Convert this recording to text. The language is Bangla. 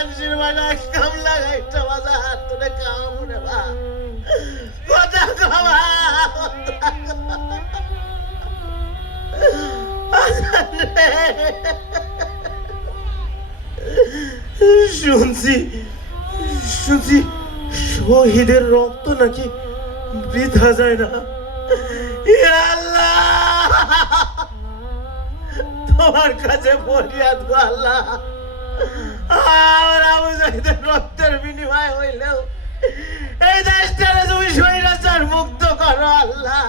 মানুষের বাগায় কাম লাগাইটা বাজা হাত তোরে কাম রে বা কথা কবা শুনছি শুনছি শহীদের রক্ত নাকি বৃথা যায় না। ইয়া আল্লাহ তোমার কাছে ফরিয়াদ গো আল্লাহ, আর আবু সাইদের রক্তের বিনিময় হইলেও এই দেশটারে তুমি স্বৈরাচার মুক্ত করো আল্লাহ।